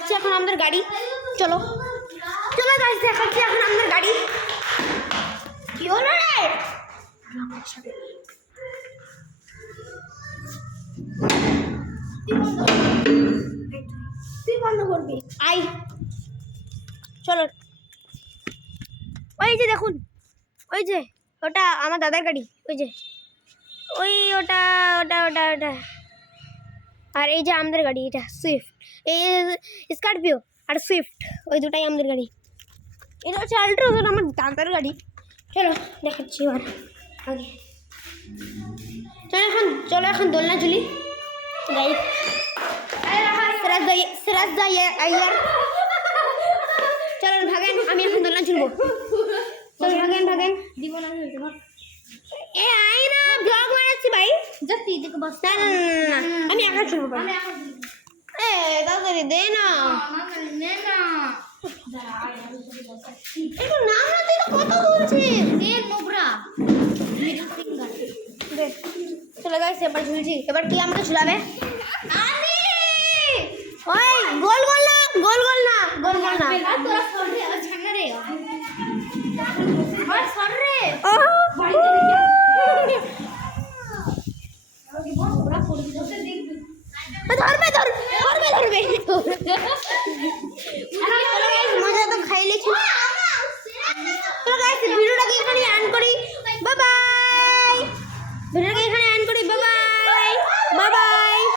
দেখাচ্ছি এখন আমাদের গাড়ি। চলো চলো গাইস, দেখাচ্ছি এখন আমাদের গাড়ি। কি হলো রে? তুই বন্ধ করবি। আই চলো। ওই যে দেখুন, ওই যে ওটা আমার দাদার গাড়ি। ওই যে ওই ওটা ওটা ওটা ওটা আর এই যে আমাদের গাড়ি, এটা সুইফট। এই স্করপিও আর সুইফট, ওই দুটাই আমাদের গাড়ি। এটা হচ্ছে আল্ট্রা, ওটা আমার দাদার গাড়ি। চলো দেখাচ্ছি এবার আগে। চলো এখন দোলনা ঝুলি। গাই সিরাজ ভাই আইয়ার, চলো ভাগেন, আমি এখন দোলনা ঝুলবো। চলো ভাগেন দিব না এ আই না, ব্লগ বানাচ্ছি ভাই। যাচ্ছি দেখো বাস। না না না, আমি একা ঝুলবো। এ তাড়াতাড়ি দে না, নে না একটু নাম না, তুই তো কত বলছিস। এ নোবরা মিডল ফিঙ্গার দে। চলো গাইস, এবার ঝুলছি। এবার কি আমাকে ঝুলাবে? আরে ওই গোল গোল না, গোল গোল না, গোল গোল না। আর তোরা সর রে, আর ছানা রে, আর সর রে। ও বাড়িতে দেখি আর কি বল, ওরা পড়ে যাচ্ছে দেখবি। ধরবে ধরবে ধরবে ধরবে। আরে